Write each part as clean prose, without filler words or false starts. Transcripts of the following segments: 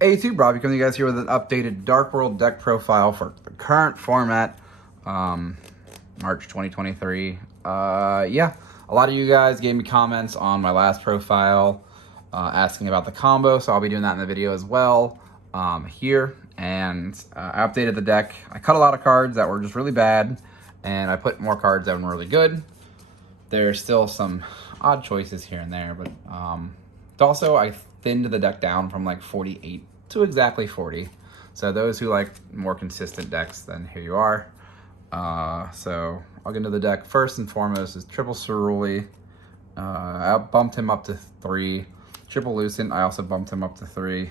A2 Robbie coming to you guys here with an updated Dark World deck profile for the current format, March 2023. Yeah, a lot of you guys gave me comments on my last profile asking about the combo, so I'll be doing that in the video as well here. And I updated the deck. I cut a lot of cards that were just really bad, and I put more cards that were really good. There's still some odd choices here and there, but also I thinned the deck down from like 48 to exactly 40. So those who like more consistent decks, then here you are. So I'll get into the deck. First and foremost is Triple Cerulli. I bumped him up to 3. Triple Lucent, I also bumped him up to 3.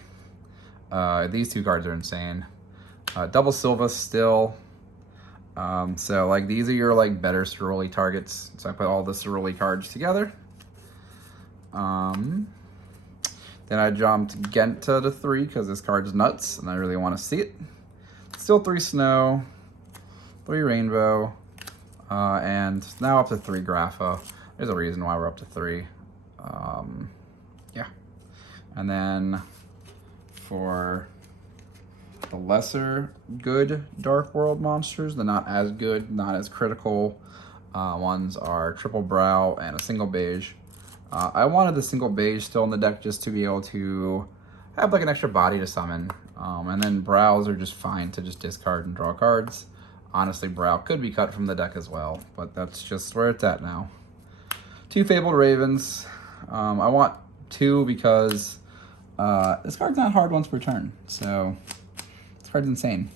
These two cards are insane. Double Silva still. So like these are your like better Cerulli targets. So I put all the Cerulli cards together. Then I jumped Genta to 3 because this card's nuts and I really want to see it. Still 3 Snow, 3 Rainbow, and now up to 3 Grapho. There's a reason why we're up to 3. Yeah. And then for the lesser good Dark World monsters, the not as good, not as critical ones are Triple Brow and a single Beige. I wanted the single Beige still in the deck just to be able to have like an extra body to summon. And then Brows are just fine to just discard and draw cards. Honestly, Brow could be cut from the deck as well, but that's just where it's at now. 2 Fabled Ravens. I want 2 because this card's not hard once per turn, so this card's insane.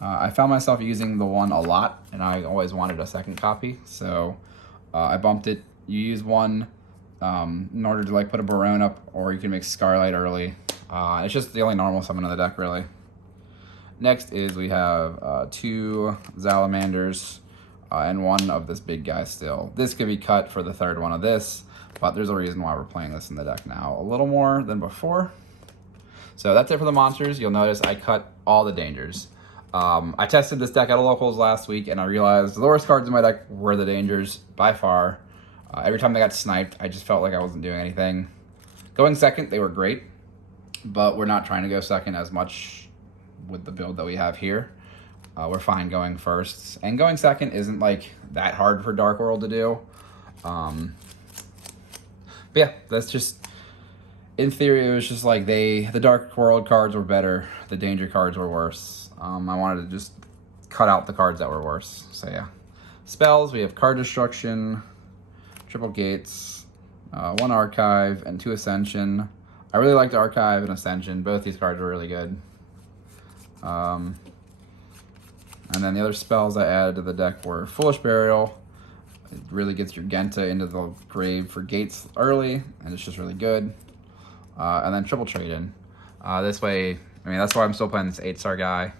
I found myself using the 1 a lot, and I always wanted a second copy, so I bumped it. You use 1 in order to like put a Barone up, or you can make Scarlight early. It's just the only normal summon in the deck, really. Next is we have 2 Salamanders and 1 of this big guy still. This could be cut for the 3rd one of this, but there's a reason why we're playing this in the deck now. A little more than before. So that's it for the monsters. You'll notice I cut all the dangers. I tested this deck at a locals last week, and I realized the worst cards in my deck were the dangers by far. Every time they got sniped, I just felt like I wasn't doing anything. Going second, they were great, but we're not trying to go second as much with the build that we have here. We're fine going first, and going second isn't like that hard for Dark World to do. But yeah, that's just, in theory, it was just like the Dark World cards were better, the Danger cards were worse. I wanted to just cut out the cards that were worse, so yeah. Spells, we have Card Destruction, Triple Gates, 1 Archive, and 2 Ascension. I really liked Archive and Ascension. Both these cards were really good. And then the other spells I added to the deck were Foolish Burial. It really gets your Genta into the grave for Gates early, and it's just really good. And then Triple Trade-In. This way, I mean, that's why I'm still playing this 8-star guy.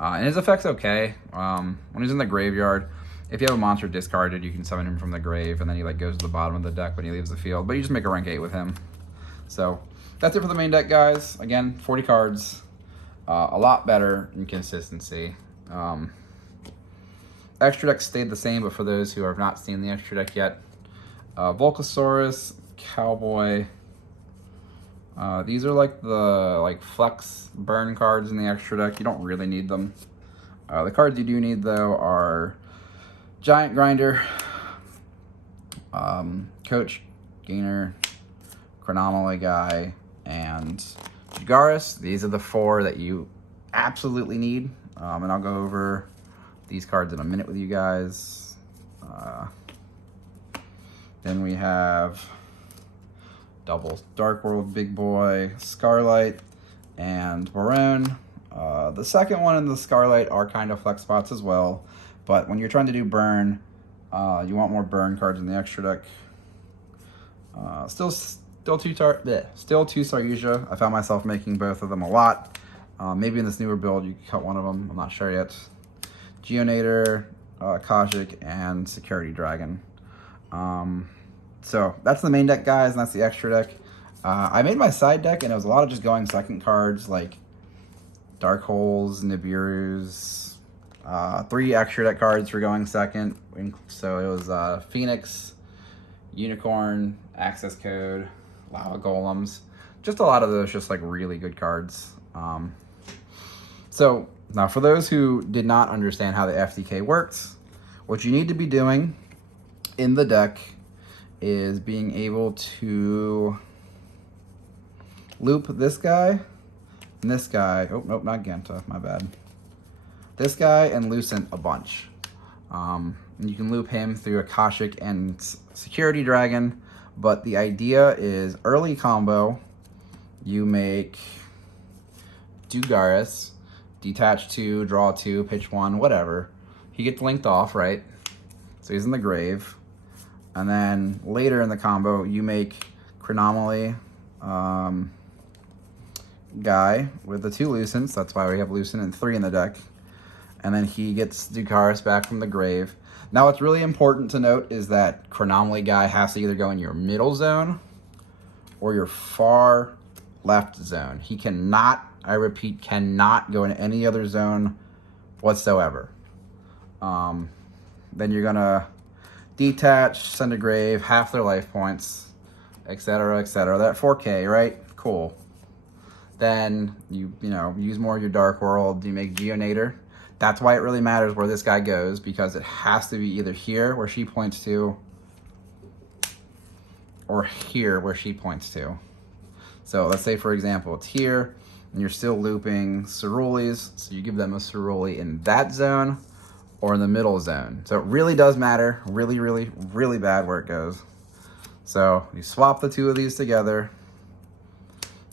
And his effect's okay. When he's in the graveyard, if you have a monster discarded, you can summon him from the grave, and then he like goes to the bottom of the deck when he leaves the field. But you just make a rank 8 with him. So that's it for the main deck, guys. Again, 40 cards. A lot better in consistency. Extra deck stayed the same, but for those who have not seen the extra deck yet, Volcasaurus, Cowboy. These are like the flex burn cards in the extra deck. You don't really need them. The cards you do need though are Giant Grinder, Coach, Gainer, Chronomaly Guy, and Jagaris. These are the 4 that you absolutely need. And I'll go over these cards in a minute with you guys. Then we have double Dark World Big Boy, Scarlight, and Barone. The second one and the Scarlight are kind of flex spots as well, but when you're trying to do burn, you want more burn cards in the extra deck. Still 2 Saryuja. I found myself making both of them a lot. Maybe in this newer build you can cut one of them. I'm not sure yet. Geonator, Kajik, and Security Dragon. So that's the main deck, guys, and that's the extra deck. I made my side deck, and it was a lot of just going second cards, like Dark Holes, Nibiru's, 3 extra deck cards for going second. So it was Phoenix, Unicorn, Access Code, Lava Golems. just a lot of those just like really good cards. So now for those who did not understand how the FTK works, what you need to be doing in the deck is being able to loop this guy and this guy. Oh, nope, not Genta, my bad. This guy and Lucent a bunch. And you can loop him through Akashic and Security Dragon, but the idea is early combo, you make Dugaris, detach 2, draw 2, pitch 1, whatever. He gets linked off, right? So he's in the grave. And then later in the combo, you make Chronomaly guy with the 2 Lucents. That's why we have Lucent and 3 in the deck. And then he gets Dugaris back from the grave. Now what's really important to note is that Chronomaly guy has to either go in your middle zone or your far left zone. He cannot, I repeat, cannot go in any other zone whatsoever. Then you're gonna detach, send a grave, half their life points, etc., etc. That 4K, right? Cool. Then you know, use more of your Dark World, you make Geonator. That's why it really matters where this guy goes, because it has to be either here where she points to or here where she points to. So let's say, for example, it's here and you're still looping Ceruleans, so you give them a Cerule in that zone or in the middle zone. So it really does matter, really, really, really bad where it goes. So you swap the 2 of these together,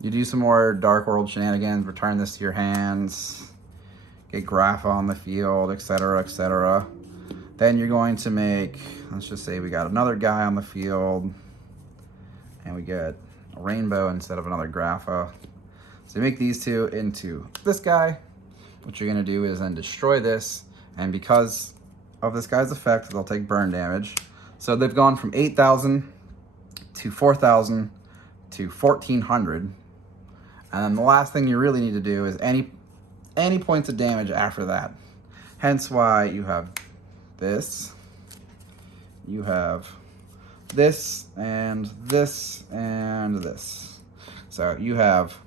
you do some more Dark World shenanigans, return this to your hands, get Grapha on the field, etc., etc. Then you're going to make, let's just say we got another guy on the field, and we get a Rainbow instead of another Grapha. So you make these 2 into this guy. What you're going to do is then destroy this, and because of this guy's effect, they'll take burn damage. So they've gone from 8,000 to 4,000 to 1,400. And then the last thing you really need to do is any points of damage after that. Hence why you have this, you have this, and this, and this. So you have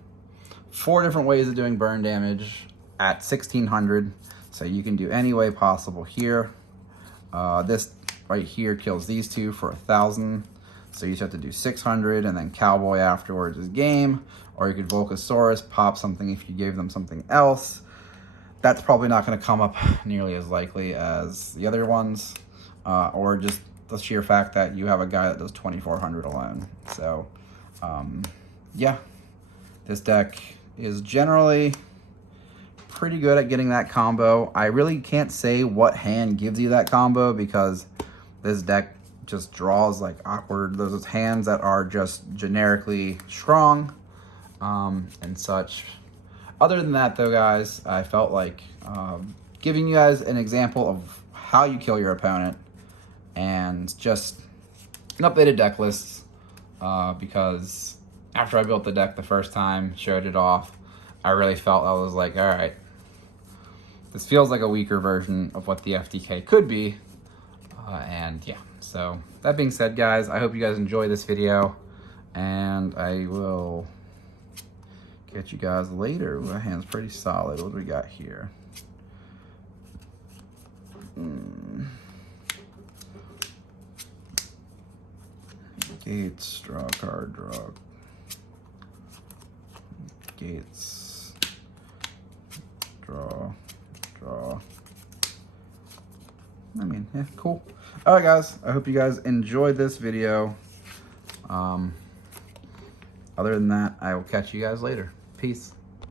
4 different ways of doing burn damage at 1,600. So you can do any way possible here. This right here kills these 2 for 1,000. So you just have to do 600 and then Cowboy afterwards is game. Or you could Volcasaurus, pop something if you gave them something else. That's probably not going to come up nearly as likely as the other ones. Or just the sheer fact that you have a guy that does 2,400 alone. So, yeah. This deck is generally pretty good at getting that combo. I really can't say what hand gives you that combo because this deck just draws like awkward. Those hands that are just generically strong and such. Other than that though, guys, I felt like giving you guys an example of how you kill your opponent and just an updated deck list because after I built the deck the first time, showed it off, I really felt I was like, all right, this feels like a weaker version of what the FTK could be. And yeah, so that being said, guys, I hope you guys enjoy this video, and I will catch you guys later. My hand's pretty solid. What do we got here? Gates, draw a card, draw. Gates, draw. I mean, yeah, cool. All right, guys, I hope you guys enjoyed this video. Other than that, I will catch you guys later. Peace.